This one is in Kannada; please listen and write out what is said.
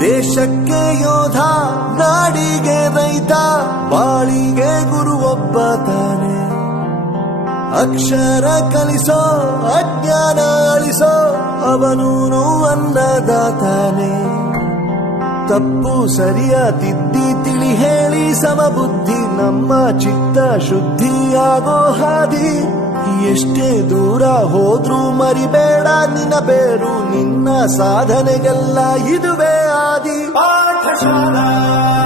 ದೇಶಕ್ಕೆ ಯೋಧ, ನಾಡಿಗೆ ರೈತ, ಬಾಳಿಗೆ ಗುರು ಒಬ್ಬ ತಾನೆ. ಅಕ್ಷರ ಕಲಿಸೋ, ಅಜ್ಞಾನ ಅಳಿಸೋ, ಅವನೂನು ಅನ್ನದಾತಾನೆ. ತಪ್ಪು ಸರಿಯ ತಿದ್ದಿ ತಿಳಿ ಹೇಳಿ ಸಮಬುದ್ಧಿ, ನಮ್ಮ ಚಿತ್ತ ಶುದ್ಧಿಯಾಗೋ ಹಾದಿ. ಎಷ್ಟೇ ದೂರ ಹೋದ್ರೂ ಮರಿಬೇಡ ನಿನ್ನ ಬೇರು, ನಿನ್ನ ಸಾಧನೆಗೆಲ್ಲ ಇದುವೇ ಆದಿ. ಪಾಠಶಾಲಾ